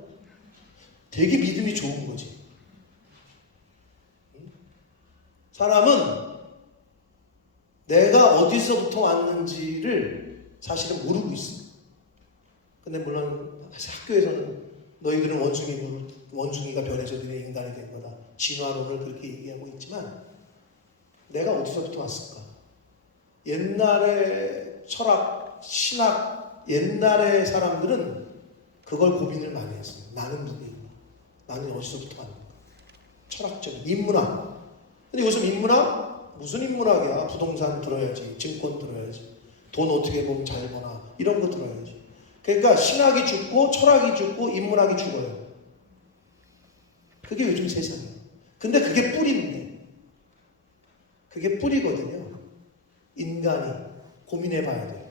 되게 믿음이 좋은 거지. 사람은 내가 어디서부터 왔는지를 사실은 모르고 있어. 근데 물론 학교에서는 너희들은 원숭이가 변해서 너희 인간이 된 거다. 진화론을 그렇게 얘기하고 있지만 내가 어디서부터 왔을까? 옛날의 철학, 신학, 옛날의 사람들은 그걸 고민을 많이 했어요. 나는 누구인가? 나는 어디서부터 왔는가? 철학적인 인문학. 근데 요즘 인문학? 무슨 인문학이야? 부동산 들어야지, 증권 들어야지, 돈 어떻게 보면 잘 버나 이런 거 들어야지. 그러니까 신학이 죽고 철학이 죽고 인문학이 죽어요. 그게 요즘 세상이에요. 근데 그게 뿌리인데, 그게 뿌리거든요. 인간이 고민해 봐야 돼요.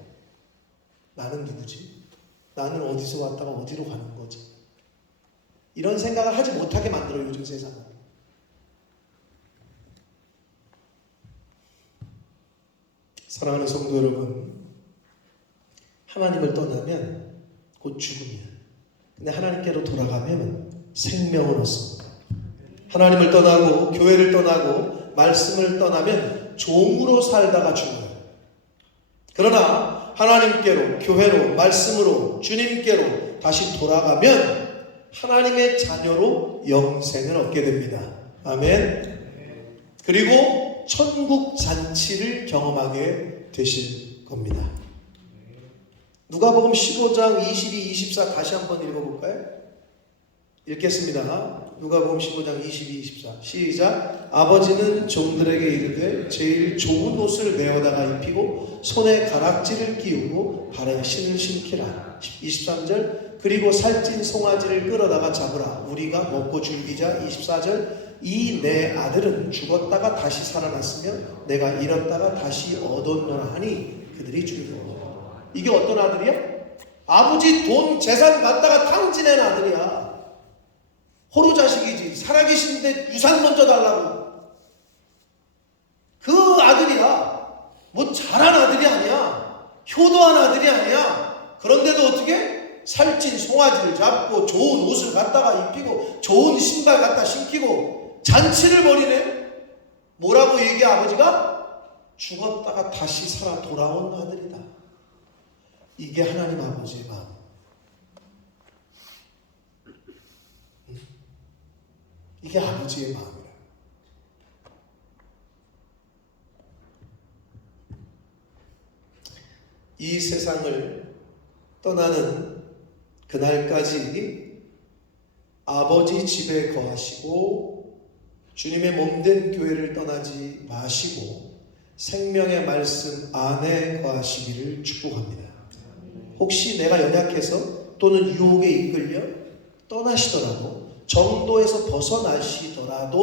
나는 누구지? 나는 어디서 왔다가 어디로 가는 거지? 이런 생각을 하지 못하게 만들어요, 요즘 세상은. 사랑하는 성도 여러분, 하나님을 떠나면 곧 죽음이야. 근데 하나님께로 돌아가면 생명을 얻습니다. 하나님을 떠나고 교회를 떠나고 말씀을 떠나면 종으로 살다가 죽어요. 그러나 하나님께로, 교회로, 말씀으로, 주님께로 다시 돌아가면 하나님의 자녀로 영생을 얻게 됩니다. 아멘. 그리고 천국 잔치를 경험하게 되실 겁니다. 누가복음 15장 22, 24 다시 한번 읽어볼까요? 읽겠습니다. 누가복음 15장 22, 24 시작. 아버지는 종들에게 이르되 제일 좋은 옷을 메어다가 입히고 손에 가락지를 끼우고 발에 신을 신기라. 23절. 그리고 살찐 송아지를 끌어다가 잡으라. 우리가 먹고 즐기자. 24절. 이 내 아들은 죽었다가 다시 살아났으며 내가 잃었다가 다시 얻었노라 하니 그들이 죽이더라. 이게 어떤 아들이야? 아버지 돈 재산 받다가 탕진한 아들이야. 호로 자식이지. 살아계신데 유산 먼저 달라고. 그 아들이야. 뭐 잘한 아들이 아니야. 효도한 아들이 아니야. 그런데도 어떻게? 살찐 송아지를 잡고 좋은 옷을 갖다가 입히고 좋은 신발 갖다 신기고 잔치를 벌이네. 뭐라고 얘기해 아버지가? 죽었다가 다시 살아 돌아온 아들이다. 이게 하나님 아버지의 마음. 이게 아버지의 마음이라. 이 세상을 떠나는 그날까지 아버지 집에 거하시고 주님의 몸된 교회를 떠나지 마시고 생명의 말씀 안에 거하시기를 축복합니다. 혹시 내가 연약해서 또는 유혹에 이끌려 떠나시더라도 정도에서 벗어나시더라도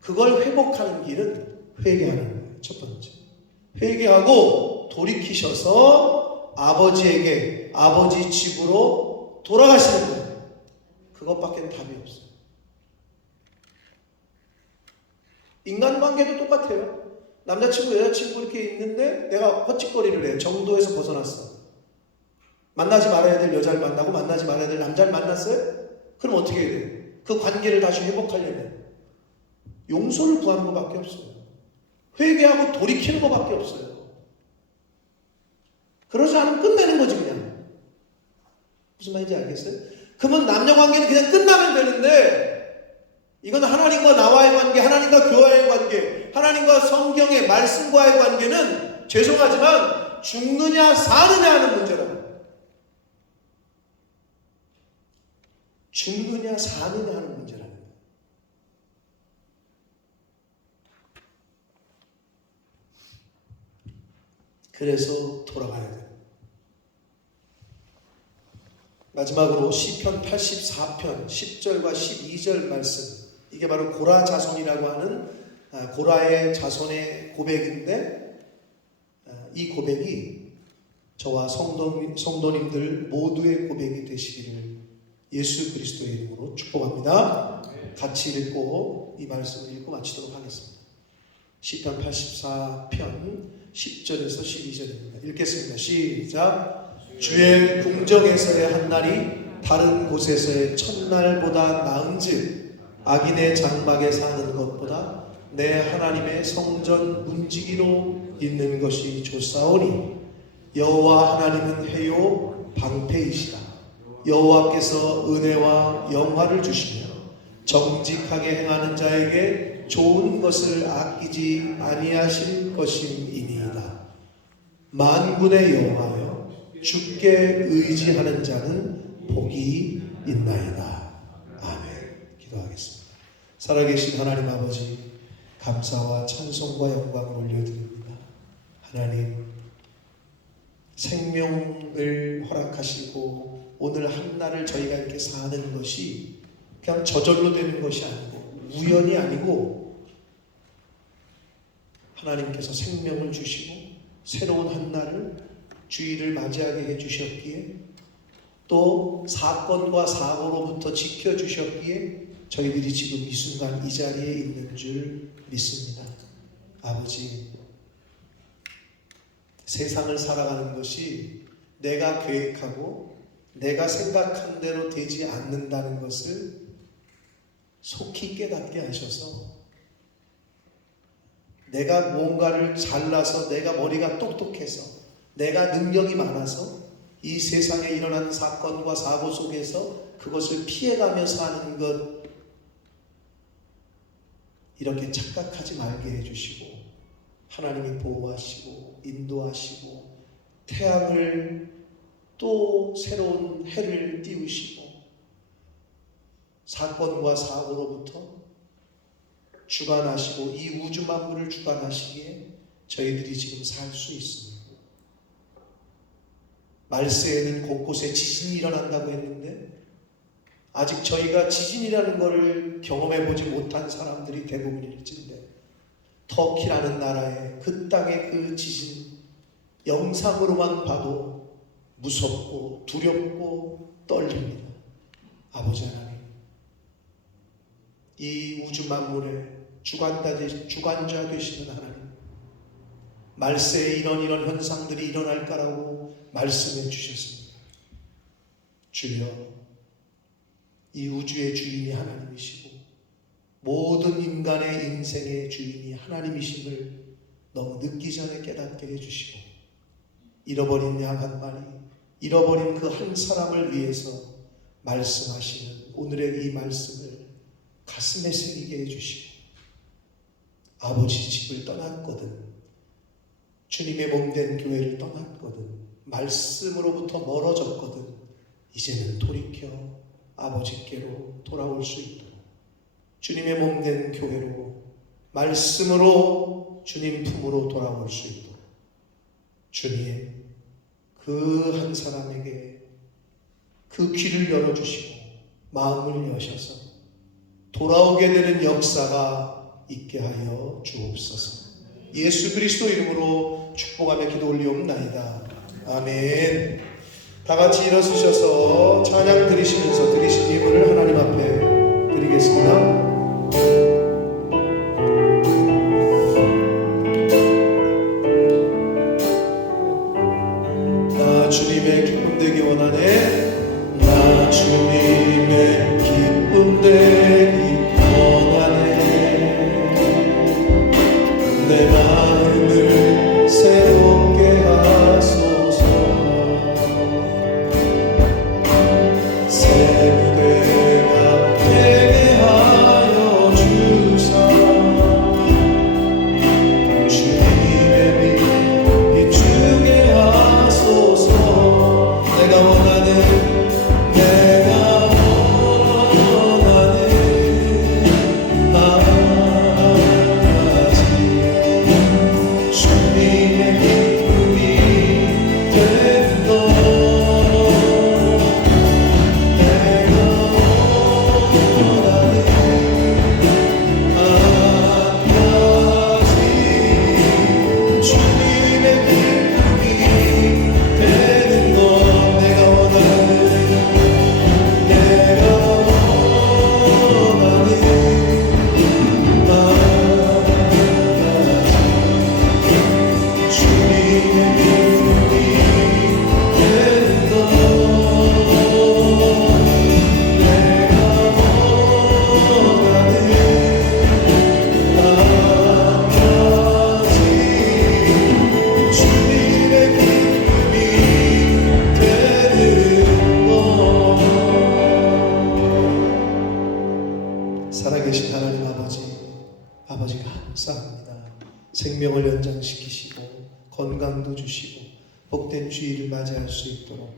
그걸 회복하는 길은 회개하는 거예요. 첫 번째, 회개하고 돌이키셔서 아버지에게, 아버지 집으로 돌아가시는 거예요. 그것밖에 답이 없어요. 인간관계도 똑같아요. 남자친구, 여자친구 이렇게 있는데 내가 헛짓거리를 해. 정도에서 벗어났어. 만나지 말아야 될 여자를 만나고 만나지 말아야 될 남자를 만났어요? 그럼 어떻게 해야 돼요? 그 관계를 다시 회복하려면 용서를 구하는 것밖에 없어요. 회개하고 돌이키는 것밖에 없어요. 그러지 않으면 끝내는 거지 그냥. 무슨 말인지 알겠어요? 그러면 남녀관계는 그냥 끝나면 되는데 이건 하나님과 나와의 관계, 하나님과 교회의 관계, 하나님과 성경의 말씀과의 관계는 죄송하지만 죽느냐 사느냐 하는 문제라고. 죽느냐 사느냐 하는 문제라는 거예요. 그래서 돌아가야 돼요. 마지막으로 시편 84편 10절과 12절 말씀, 이게 바로 고라 자손이라고 하는 고라의 자손의 고백인데, 이 고백이 저와 성도님들 모두의 고백이 되시기를 예수 그리스도의 이름으로 축복합니다. 같이 읽고 이 말씀을 읽고 마치도록 하겠습니다. 시편 84편 10절에서 12절입니다. 읽겠습니다. 시작. 주의 궁정에서의 한날이 다른 곳에서의 첫날보다 나은즉 악인의 장막에 사는 것보다 내 하나님의 성전 문지기로 있는 것이 좋사오니 여호와 하나님은 해요 방패이시다. 여호와께서 은혜와 영화를 주시며 정직하게 행하는 자에게 좋은 것을 아끼지 아니하실 것임이니이다. 만군의 여호와여 주께 의지하는 자는 복이 있나이다. 아멘. 기도하겠습니다. 살아계신 하나님 아버지, 감사와 찬송과 영광을 올려드립니다. 하나님, 생명을 허락하시고 오늘 한날을 저희가 이렇게 사는 것이 그냥 저절로 되는 것이 아니고 우연이 아니고 하나님께서 생명을 주시고 새로운 한날을 주일을 맞이하게 해주셨기에 또 사건과 사고로부터 지켜주셨기에 저희들이 지금 이 순간 이 자리에 있는 줄 믿습니다. 아버지, 세상을 살아가는 것이 내가 계획하고 내가 생각한 대로 되지 않는다는 것을 속히 깨닫게 하셔서 내가 뭔가를 잘나서 내가 머리가 똑똑해서 내가 능력이 많아서 이 세상에 일어나는 사건과 사고 속에서 그것을 피해가며 사는 것, 이렇게 착각하지 말게 해주시고 하나님이 보호하시고 인도하시고 태양을 또 새로운 해를 띄우시고 사건과 사고로부터 주관하시고 이 우주 만물을 주관하시기에 저희들이 지금 살 수 있습니다. 말세에는 곳곳에 지진이 일어난다고 했는데 아직 저희가 지진이라는 것을 경험해 보지 못한 사람들이 대부분일진데 터키라는 나라의 그 땅의 그 지진 영상으로만 봐도 무섭고 두렵고 떨립니다. 아버지 하나님, 이 우주 만물의 주관자 되시는 하나님, 말세에 이런 현상들이 일어날까라고 말씀해 주셨습니다. 주여, 이 우주의 주인이 하나님이시고 모든 인간의 인생의 주인이 하나님이심을 너무 늦기 전에 깨닫게 해주시고 잃어버린 양 한 마리, 잃어버린 그 한 사람을 위해서 말씀하시는 오늘의 이 말씀을 가슴에 새기게 해주시고 아버지 집을 떠났거든, 주님의 몸된 교회를 떠났거든, 말씀으로부터 멀어졌거든, 이제는 돌이켜 아버지께로 돌아올 수 있도록 주님의 몸된 교회로 말씀으로 주님 품으로 돌아올 수 있도록 주님 그 한 사람에게 그 귀를 열어주시고 마음을 여셔서 돌아오게 되는 역사가 있게 하여 주옵소서. 예수 그리스도 이름으로 축복하며 기도 올리옵나이다. 아멘. 다 같이 일어서셔서 찬양 드리시면서 드리신 예물을 하나님 앞에 드리겠습니다. 나 주님의 기쁨 되기 원하네. 나 주님의 기쁨 되기 원하네. 내 마음을 새롭게 하소서. 새 무대가 되게 하여 주사. 주님의 빛 비추게 하소서. 내가 원하는 살아계신 하나님 아버지 감사합니다. 생명을 연장시키시고 건강도 주시고 복된 주일을 맞이할 수 있도록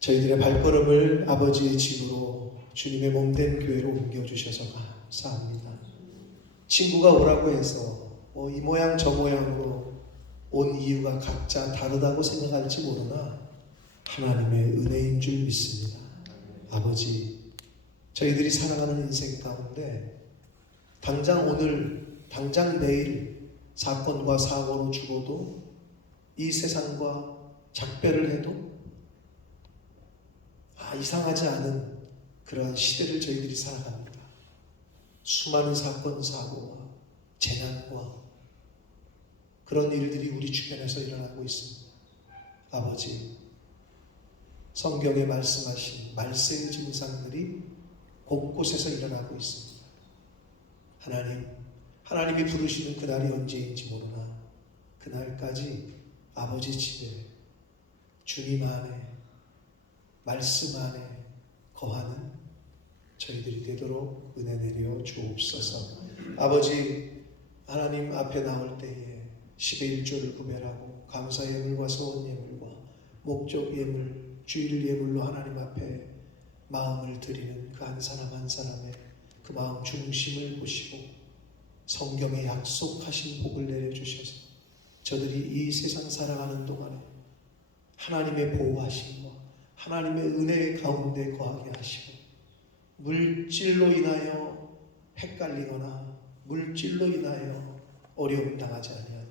저희들의 발걸음을 아버지의 집으로 주님의 몸된 교회로 옮겨주셔서 감사합니다. 친구가 오라고 해서 이 모양 저 모양으로 온 이유가 각자 다르다고 생각할지 모르나 하나님의 은혜인 줄 믿습니다. 아버지, 저희들이 살아가는 인생 가운데 당장 오늘, 당장 내일 사건과 사고로 죽어도 이 세상과 작별을 해도 이상하지 않은 그러한 시대를 저희들이 살아갑니다. 수많은 사건, 사고와 재난과 그런 일들이 우리 주변에서 일어나고 있습니다. 아버지, 성경에 말씀하신 말세의 증상들이 곳곳에서 일어나고 있습니다. 하나님이 부르시는 그날이 언제인지 모르나 그날까지 아버지 집에 주님 안에 말씀 안에 거하는 저희들이 되도록 은혜 내려 주옵소서. 아버지, 하나님 앞에 나올 때에 10의 1조를 구별하고 감사 예물과 소원 예물과 목적 예물, 주일 예물로 하나님 앞에 마음을 드리는 그 한 사람 한 사람의 그 마음 중심을 보시고 성경에 약속하신 복을 내려주셔서 저들이 이 세상 살아가는 동안에 하나님의 보호하심과 하나님의 은혜 가운데 거하게 하시고 물질로 인하여 헷갈리거나 물질로 인하여 어려움 당하지 아니하고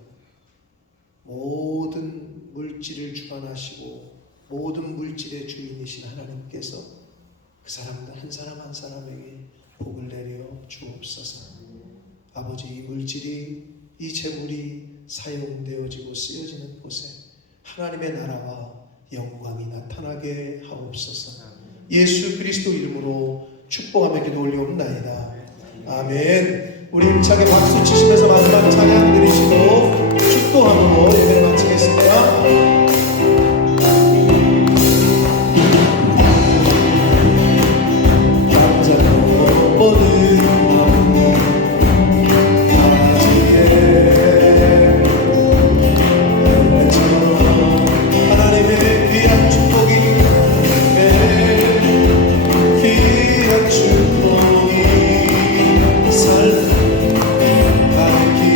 모든 물질을 주관하시고 모든 물질의 주인이신 하나님께서 그 사람들 한 사람 한 사람에게 복을 내려 주옵소서. 아버지, 이 물질이 이 재물이 사용되어지고 쓰여지는 곳에 하나님의 나라와 영광이 나타나게 하옵소서. 예수 그리스도 이름으로 축복하며 기도 올리옵나이다. 아멘. 우리 힘차게 박수 치시면서 마지막 찬양 드리시고 축도함으로 예배를 마치겠습니다. 축복이 삶 밝히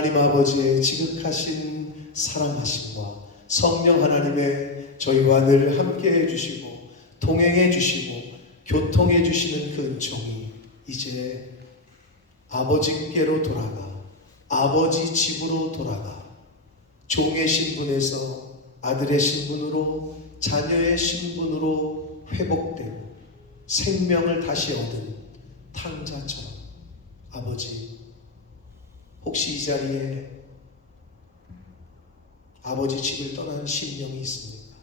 하나님 아버지의 지극하신 사랑하심과 성령 하나님의 저희와 늘 함께해 주시고 동행해 주시고 교통해 주시는 그 은총이 이제 아버지께로 돌아가 아버지 집으로 돌아가 종의 신분에서 아들의 신분으로 자녀의 신분으로 회복되고 생명을 다시 얻은 탕자처럼 아버지, 혹시 이 자리에 아버지 집을 떠난 심령이 있습니까?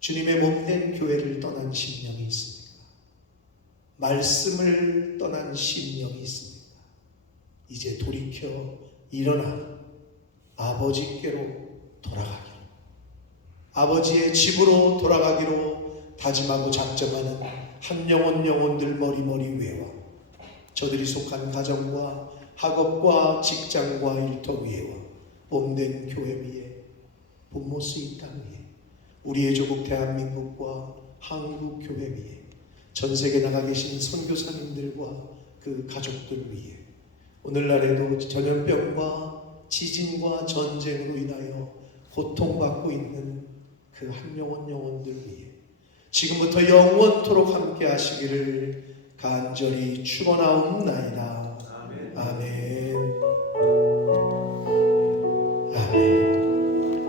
주님의 몸된 교회를 떠난 심령이 있습니까? 말씀을 떠난 심령이 있습니까? 이제 돌이켜 일어나 아버지께로 돌아가기로, 아버지의 집으로 돌아가기로 다짐하고 작정하는 한 영혼들 머리머리 외와 저들이 속한 가정과 학업과 직장과 일터 위에와 몸된 교회 위에 본모스 이 땅 위에 우리의 조국 대한민국과 한국 교회 위에 전 세계 나가 계신 선교사님들과 그 가족들 위에 오늘날에도 전염병과 지진과 전쟁으로 인하여 고통받고 있는 그 한 영혼들 위에 지금부터 영원토록 함께 하시기를 간절히 축원하옵나이다. 아멘. 아멘.